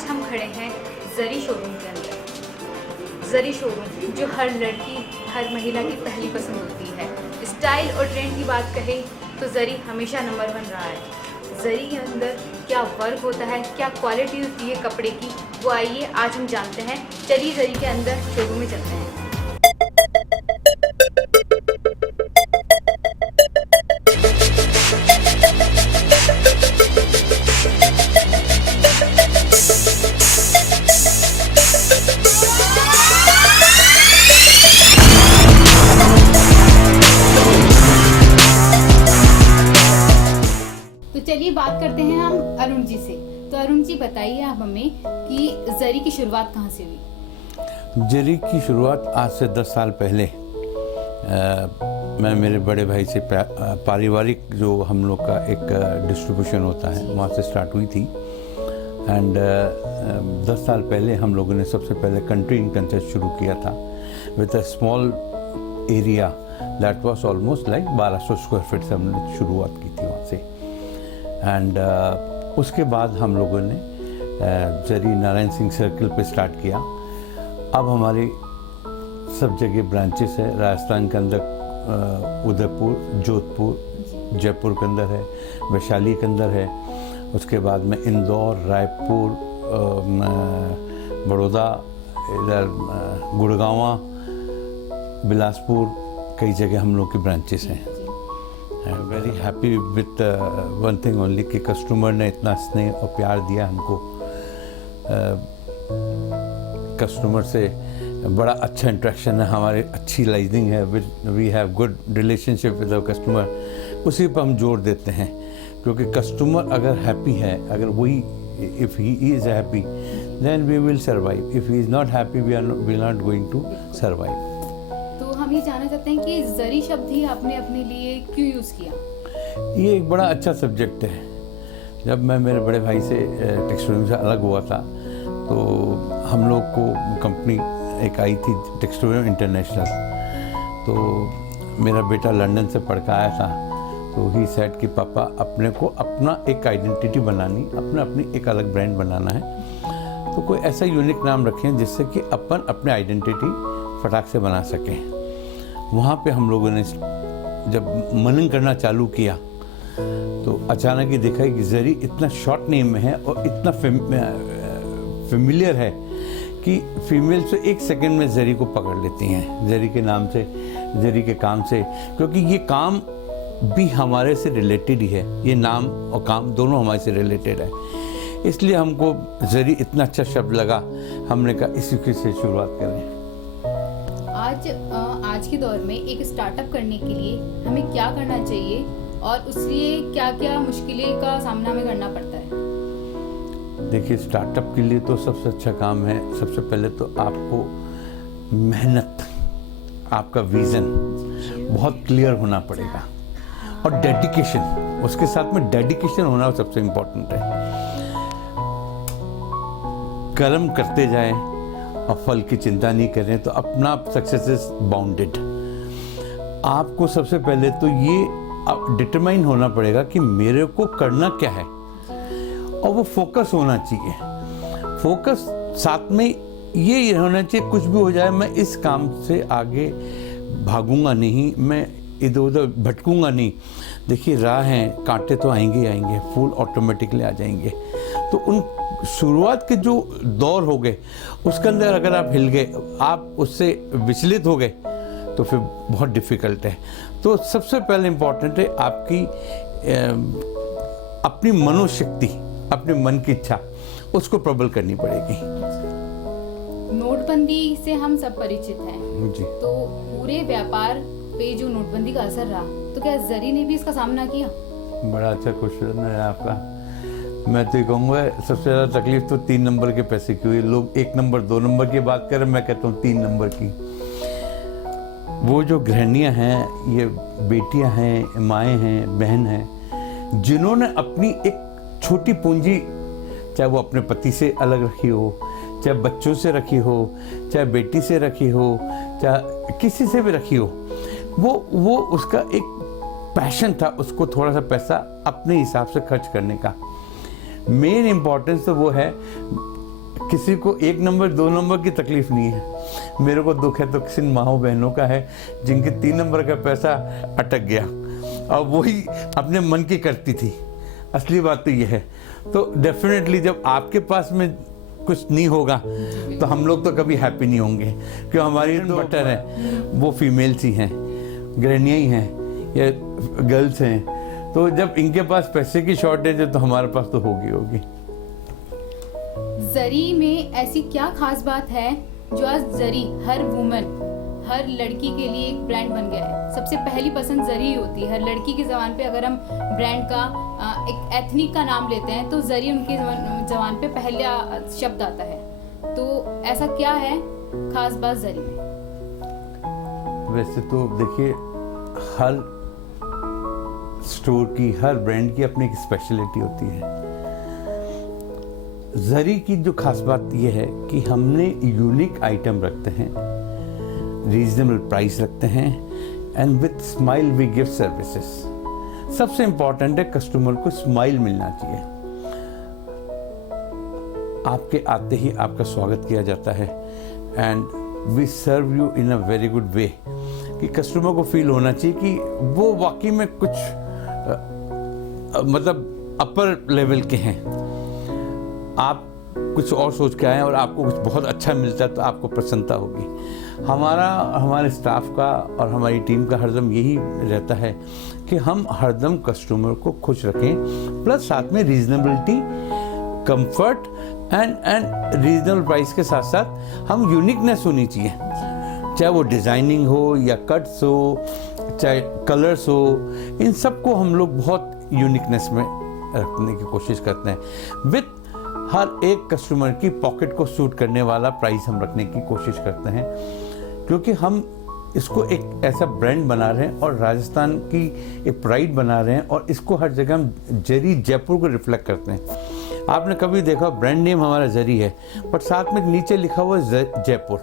आज हम खड़े हैं जरी शोरूम के अंदर। जरी शोरूम जो हर लड़की, हर महिला की पहली पसंद होती है। स्टाइल और ट्रेंड की बात कहें तो जरी हमेशा नंबर 1 रहा है। जरी के अंदर क्या वर्क होता है, क्या क्वालिटी होती है कपड़े की, वो आइए आज हम जानते हैं। चलिए जरी के अंदर शोरूम में चलते हैं। तो चलिए बात करते हैं हम अरुण जी से। तो अरुण जी बताइए आप हमें कि जरी की शुरुआत कहाँ से हुई? जरी की शुरुआत आज से 10 साल पहले मैं मेरे बड़े भाई से पारिवारिक जो हम लोग का एक डिस्ट्रीब्यूशन होता है वहाँ से स्टार्ट हुई थी। एंड 10 साल पहले हम लोगों ने सबसे पहले कंट्री इन कंटेस्ट शुरू किया था with a small area that was almost like 1200 square feet से हमने शुरुआत की थी वहाँ से। एंड उसके बाद हम लोगों ने जरी नारायण सिंह सर्कल पे स्टार्ट किया। अब हमारी सब जगह ब्रांचेस है। राजस्थान के अंदर उदयपुर, जोधपुर, जयपुर के अंदर है, वैशाली के अंदर है। उसके बाद में इंदौर, रायपुर, बड़ौदा, इधर गुड़गांव, बिलासपुर, कई जगह हम लोग की ब्रांचेस हैं। I am very happy with one thing only कि कस्टमर ने इतना स्नेह और प्यार दिया हमको। कस्टमर से बड़ा अच्छा इंटरेक्शन है, हमारी अच्छी लाइजनिंग है, we have good relationship with our customer. उसी पर हम जोर देते हैं क्योंकि कस्टमर अगर हैप्पी है, अगर वही if he is happy then we will survive. If he is not happy we are not going to survive. तो हम ये जानना चाहते हैं कि जरी शब्द ही आपने अपने लिए क्यों यूज़ किया? ये एक बड़ा अच्छा सब्जेक्ट है। जब मैं मेरे बड़े भाई से टेक्सटाइल से अलग हुआ था तो हम लोग को कंपनी एक आई थी टेक्सटाइल इंटरनेशनल। तो मेरा बेटा लंदन से पढ़ कर आया था तो ही सेड कि पापा अपने को अपना एक आइडेंटिटी बनानी, अपनी एक अलग ब्रांड बनाना है। तो कोई ऐसा यूनिक नाम रखें जिससे कि अपन अपने आइडेंटिटी फटाक से बना सकें। वहाँ पे हम लोगों ने जब मनन करना चालू किया तो अचानक ही देखा कि जरी इतना शॉर्ट नेम में है और इतना फेमिलियर है कि फीमेल से एक सेकंड में जरी को पकड़ लेती हैं, जरी के नाम से, जरी के काम से। क्योंकि ये काम भी हमारे से रिलेटेड ही है, ये नाम और काम दोनों हमारे से रिलेटेड है। इसलिए हमको जरी इतना अच्छा शब्द लगा, हमने कहा इसी से शुरुआत करें। आज के दौर में एक स्टार्टअप करने के लिए हमें क्या करना चाहिए और उसलिए क्या क्या मुश्किलें का सामना हमें करना पड़ता है? देखिए, स्टार्टअप के लिए तो सबसे अच्छा काम है, सबसे पहले तो आपको मेहनत, आपका विज़न बहुत क्लियर होना पड़ेगा और डेडिकेशन, उसके साथ में डेडिकेशन होना सबसे इम्पोर्टेंट है। कर्म करते जाएं और फल की चिंता नहीं करें तो अपना सक्सेस इज बाउंडेड। आपको सबसे पहले तो ये डिटरमाइन होना पड़ेगा कि मेरे को करना क्या है और वो फोकस होना चाहिए। फोकस साथ में ये होना चाहिए, कुछ भी हो जाए मैं इस काम से आगे भागूंगा नहीं, मैं इधर उधर भटकूंगा नहीं। देखिए, राह हैं, कांटे तो आएंगे ही आएंगे, फूल ऑटोमेटिकली आ जाएंगे। तो उन शुरुआत के जो दौर हो गए उसके अंदर अगर आप हिल गए, आप उससे विचलित हो गए तो फिर बहुत डिफ़िकल्ट है। तो सबसे पहले इम्पॉर्टेंट है आपकी अपनी मनोशक्ति, अपने मन की इच्छा, उसको प्रबल करनी पड़ेगी। नोटबंदी से हम सब परिचित हैं जी। तो पूरे व्यापार पे जो नोटबंदी का असर रहा, तो क्या जरी ने भी इसका सामना किया? बड़ा अच्छा क्वेश्चन है आपका। मैं तो ये कहूँगा सबसे ज़्यादा तकलीफ तो 3 नंबर के पैसे की हुई। लोग 1 नंबर 2 नंबर की बात करें, मैं कहता हूँ 3 नंबर की। वो जो गृहिणियाँ हैं, ये बेटियाँ हैं, माएँ हैं, बहन हैं, जिन्होंने अपनी एक छोटी पूंजी, चाहे वो अपने पति से अलग रखी हो, चाहे बच्चों से रखी हो, चाहे बेटी से रखी हो, चाहे किसी से भी रखी हो, वो उसका एक पैशन था, उसको थोड़ा सा पैसा अपने हिसाब से खर्च करने का। मेन इम्पॉर्टेंस तो वो है किसी को 1 नंबर 2 नंबर की तकलीफ नहीं है। मेरे को दुख है तो किसी माँओं बहनों का है जिनके 3 नंबर का पैसा अटक गया और वही अपने मन की करती थी। असली बात तो ये है। तो डेफिनेटली जब आपके पास में कुछ नहीं होगा तो हम लोग तो कभी हैप्पी नहीं होंगे, क्यों हमारी बटर है वो फीमेल्स ही हैं, गृहिणियाँ ही हैं या गर्ल्स हैं। तो जब इनके पास पैसे की शॉर्टेज है तो हमारे पास तो होगी। जरी में ऐसी क्या खास बात है जो आज जरी हर वुमन, हर लड़की के लिए एक ब्रांड बन गया है? सबसे पहली पसंद जरी ही होती है हर लड़की की ज़बान पे। अगर हम ब्रांड का एक एथनिक का नाम लेते हैं तो जरी उनकी ज़बान पे पहला शब्द आता है। तो ऐसा क्या है खास बात जरी में? वैसे तो देखिए, हर स्टोर की, हर ब्रांड की अपनी एक स्पेशलिटी होती है। जरी की जो खास बात यह है कि हमने यूनिक आइटम रखते हैं, रीजनेबल प्राइस रखते हैं and with smile we give services. सबसे इंपॉर्टेंट है कस्टमर को स्माइल मिलना चाहिए। आपके आते ही आपका स्वागत किया जाता है and we serve you in a very good way, कि कस्टमर को फील होना चाहिए कि वो वाकई में कुछ मतलब अपर लेवल के हैं। आप कुछ और सोच के आए और आपको कुछ बहुत अच्छा मिलता है तो आपको प्रसन्नता होगी। हमारे स्टाफ का और हमारी टीम का हरदम यही रहता है कि हम हरदम कस्टमर को खुश रखें, प्लस साथ में reasonability, comfort and reasonable price के साथ साथ हम यूनिकनेस होनी चाहिए, चाहे वो डिज़ाइनिंग हो या कट्स हो, चाहे कलर्स हो। इन सब को हम लोग बहुत यूनिकनेस में रखने की कोशिश करते हैं। विथ हर एक कस्टमर की पॉकेट को सूट करने वाला प्राइस हम रखने की कोशिश करते हैं, क्योंकि हम इसको एक ऐसा ब्रांड बना रहे हैं और राजस्थान की एक प्राइड बना रहे हैं और इसको हर जगह हम जरी जयपुर को रिफ्लेक्ट करते हैं। आपने कभी देखा ब्रांड नेम हमारा जरी है बट साथ में नीचे लिखा हुआ Jaipur,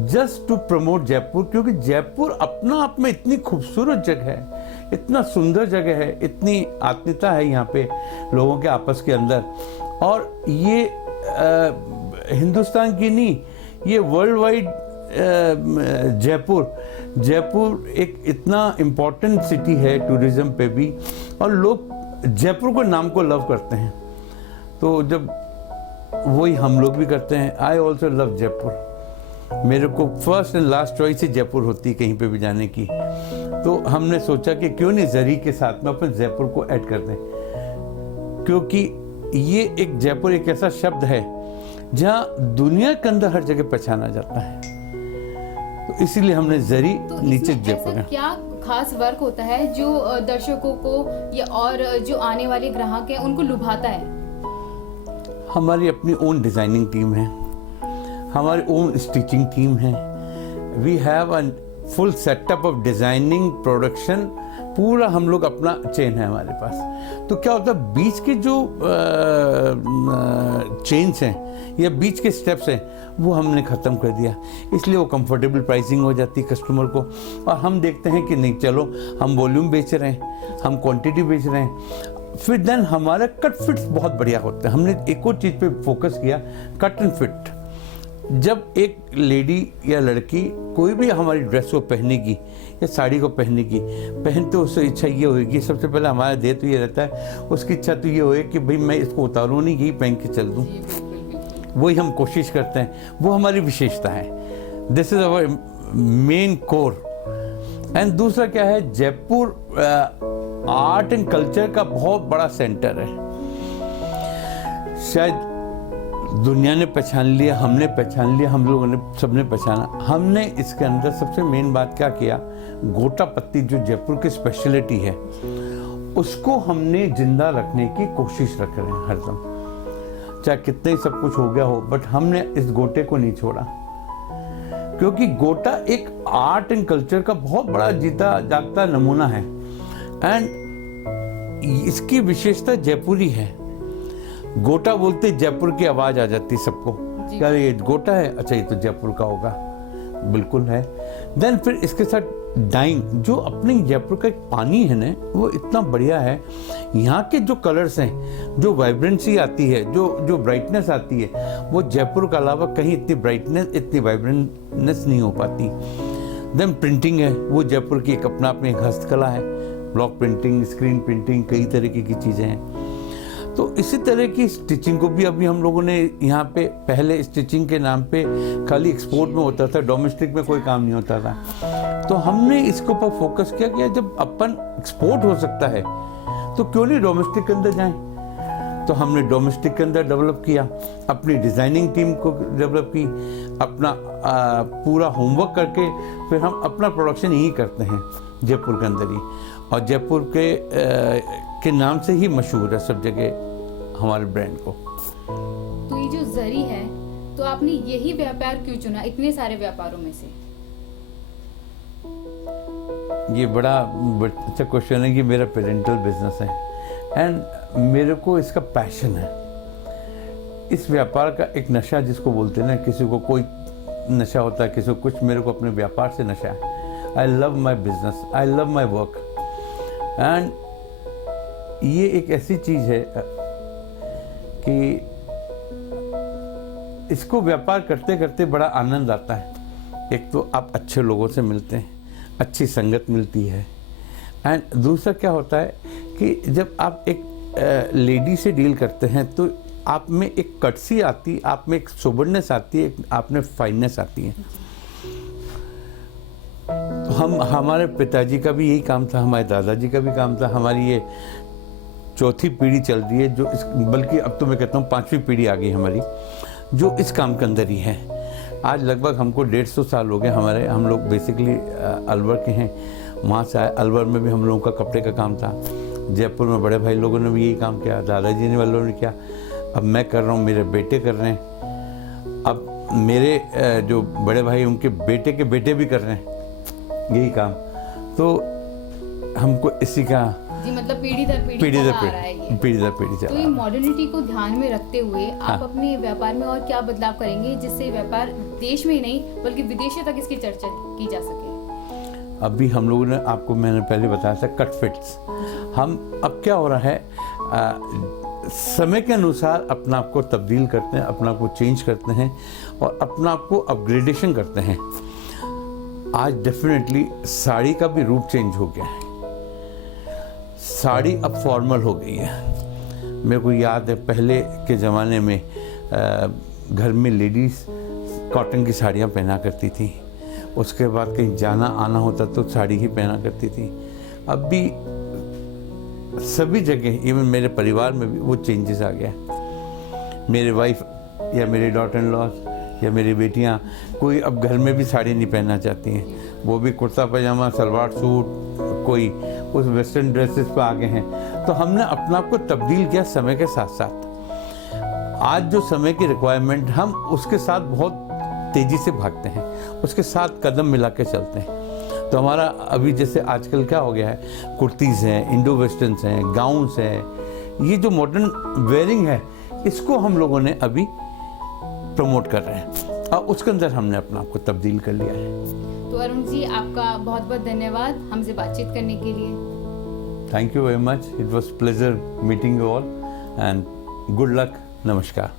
just to promote Jaipur, क्योंकि जयपुर अपना आप में इतनी खूबसूरत जगह है, इतना सुंदर जगह है, इतनी आत्मीयता है यहाँ पे लोगों के आपस के अंदर। और ये हिंदुस्तान की नहीं, ये वर्ल्ड वाइड जयपुर एक इतना इम्पोर्टेंट सिटी है टूरिज्म पे भी, और लोग जयपुर को नाम को लव करते हैं। तो जब वही हम लोग भी करते हैं। I also love Jaipur. मेरे को फर्स्ट एंड लास्ट चॉइस ही जयपुर होती है कहीं पे भी जाने की। तो हमने सोचा कि क्यों नहीं जरी के साथ में अपन जयपुर को ऐड कर दें, क्योंकि ये एक जयपुर एक ऐसा शब्द है जहां दुनिया के अंदर हर जगह पहचाना जाता है। तो इसीलिए हमने जरी तो नीचे जयपुर है। क्या खास वर्क होता है जो दर्शकों को या और जो आने वाले ग्राहक हैं उनको लुभाता है? हमारी अपनी ओन डिजाइनिंग टीम है, हमारी ओन स्टिचिंग टीम है। We have a full setup of designing, production, पूरा हम लोग अपना चेन है हमारे पास। तो क्या होता है, बीच के जो चेन्स हैं या बीच के स्टेप्स हैं वो हमने ख़त्म कर दिया, इसलिए वो कंफर्टेबल प्राइसिंग हो जाती है कस्टमर को। और हम देखते हैं कि नहीं, चलो हम वॉल्यूम बेच रहे हैं, हम क्वांटिटी बेच रहे हैं, फिर देन हमारा कट फिट्स बहुत बढ़िया होते हैं। हमने एक और चीज़ पे फोकस किया, कट एंड फिट। जब एक लेडी या लड़की कोई भी हमारी ड्रेस को पहनेगी या साड़ी को पहनते उससे इच्छा ये होगी, सबसे पहले हमारा ध्येय तो ये रहता है, उसकी इच्छा तो ये होए कि भाई मैं इसको उतारूँ नहीं, यही पहन के चल दूँ। वही हम कोशिश करते हैं, वो हमारी विशेषता है। This is our main core. And दूसरा क्या है, जयपुर आर्ट एंड कल्चर का बहुत बड़ा सेंटर है। शायद दुनिया ने पहचान लिया, हमने पहचान लिया, हम लोगों ने सबने पहचाना। हमने इसके अंदर सबसे मेन बात क्या किया, गोटा पत्ती जो जयपुर की स्पेशलिटी है उसको हमने जिंदा रखने की कोशिश रख रहे हैं हरदम। चाहे कितना ही सब कुछ हो गया हो, बट हमने इस गोटे को नहीं छोड़ा, क्योंकि गोटा एक आर्ट एंड कल्चर का बहुत बड़ा जीता जागता नमूना है। एंड इसकी विशेषता जयपुरी है। गोटा बोलते जयपुर की आवाज आ जाती सबको, क्या ये गोटा है, अच्छा ये तो जयपुर का होगा, बिल्कुल है। देन फिर इसके साथ डाइंग जो अपने जयपुर का एक पानी है ना, वो इतना बढ़िया है। यहाँ के जो कलर्स हैं, जो वाइब्रेंसी आती है, जो ब्राइटनेस आती है, वो जयपुर के अलावा कहीं इतनी ब्राइटनेस, इतनी वाइब्रेंटनेस नहीं हो पाती। देन प्रिंटिंग है, वो जयपुर की एक अपना अपनी एक हस्तकला है। ब्लॉक प्रिंटिंग, स्क्रीन प्रिंटिंग, कई तरीके की चीज़ें हैं। तो इसी तरह की स्टिचिंग को भी अभी हम लोगों ने यहाँ पे, पहले स्टिचिंग के नाम पे खाली एक्सपोर्ट में होता था, डोमेस्टिक में कोई काम नहीं होता था। तो हमने इसके ऊपर फोकस किया कि जब अपन एक्सपोर्ट हो सकता है तो क्यों नहीं डोमेस्टिक के अंदर जाएं। तो हमने डोमेस्टिक के अंदर डेवलप किया, अपनी डिज़ाइनिंग टीम को डेवलप की, अपना पूरा होमवर्क करके फिर हम अपना प्रोडक्शन यही करते हैं जयपुर के अंदर ही। और जयपुर के नाम से ही मशहूर है सब जगह हमारे ब्रांड को। तो ये जो जरी है, तो आपने यही व्यापार क्यों चुना इतने सारे व्यापारों में से? ये बड़ा अच्छा क्वेश्चन है कि मेरा पेरेंटल बिजनेस है एंड मेरे को इसका पैशन है। इस व्यापार का एक नशा जिसको बोलते हैं ना, किसी को कोई नशा होता है, किसी को कुछ, मेरे को अपने व्यापार से नशा है। I love my business, I love my work. And ये एक ऐसी चीज़ है कि इसको व्यापार करते करते बड़ा आनंद आता है। एक तो आप अच्छे लोगों से मिलते हैं, अच्छी संगत मिलती है, एंड दूसरा क्या होता है कि जब आप एक लेडी से डील करते हैं तो आप में एक कटसी आती, आप में एक सोबरनेस आती है, आप में फाइननेस आती है। तो हमारे पिताजी का भी यही काम था, हमारे दादाजी का भी काम था, हमारी ये चौथी पीढ़ी चल रही है, जो इस, बल्कि अब तो मैं कहता हूँ 5वीं पीढ़ी आ गई हमारी, जो इस काम के अंदर ही है। आज लगभग हमको 150 साल हो गए। हम लोग बेसिकली अलवर के हैं, वहाँ से आए। अलवर में भी हम लोगों का कपड़े का काम था। जयपुर में बड़े भाई लोगों ने भी यही काम किया, दादाजी ने वालों ने किया, अब मैं कर रहा हूँ, मेरे बेटे कर रहे हैं, अब मेरे जो बड़े भाई उनके बेटे के बेटे भी कर रहे हैं यही काम। तो हमको इसी का जी, मतलब पीढ़ी दर पीढ़ी चला आ रहा है ये। पीढ़ी दर पीढ़ी चला। तो ये मॉडर्निटी को ध्यान में रखते हुए आप अपने व्यापार में और क्या बदलाव करेंगे जिससे व्यापार देश में ही नहीं बल्कि विदेशों तक इसकी चर्चा की जा सके? अभी हम लोगों ने, आपको मैंने पहले बताया था, कट फिट्स। हम अब क्या हो रहा है, समय के अनुसार अपना आप को तब्दील करते हैं, अपना आप को चेंज करते हैं और अपना आप को अपग्रेडेशन करते हैं। आज डेफिनेटली साड़ी का भी रूप चेंज हो गया है। साड़ी अब फॉर्मल हो गई है। मेरे को याद है पहले के ज़माने में घर में लेडीज़ कॉटन की साड़ियाँ पहना करती थी, उसके बाद कहीं जाना आना होता तो साड़ी ही पहना करती थी। अब भी सभी जगह, इवन मेरे परिवार में भी वो चेंजेस आ गया। मेरे वाइफ या मेरी डॉटर इन लॉज या मेरी बेटियाँ कोई अब घर में भी साड़ी नहीं पहनना चाहती हैं, वो भी कुर्ता पजामा, सलवार सूट, कोई उस वेस्टर्न ड्रेसेस पे आ गए हैं। तो हमने अपना आप को तब्दील किया समय के साथ साथ। आज जो समय की रिक्वायरमेंट, हम उसके साथ बहुत तेज़ी से भागते हैं, उसके साथ कदम मिला के चलते हैं। तो हमारा अभी जैसे आजकल क्या हो गया है, कुर्तीज़ हैं, इंडो वेस्टर्न्स हैं, गाउन्स हैं, ये जो मॉडर्न वेयरिंग है, इसको हम लोगों ने अभी प्रमोट कर रहे हैं और उसके अंदर हमने अपना आप को तब्दील कर लिया है। तो अरुण जी, आपका बहुत बहुत धन्यवाद हमसे बातचीत करने के लिए। Thank you very much. It was pleasure meeting you all and good luck. नमस्कार।